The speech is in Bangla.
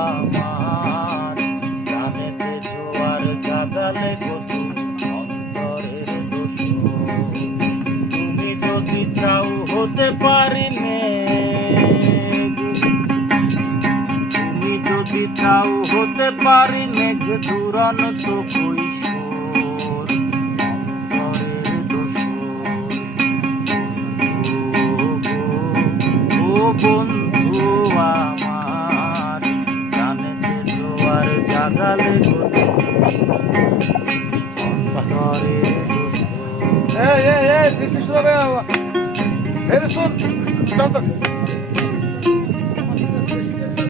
আমার জানেতে জোয়ার জাগালে গো অন্তরের দোষ তুমি যদি চাও হতে পারি মেঘ তুমি যদি চাও হতে পারি মেঘ দুরন্ত কৈশোর অন্তরের দোষ ও বন্ধু আমার জানেতে জোয়ার জাগালে গো অন্তরের দোষ এই, শুন,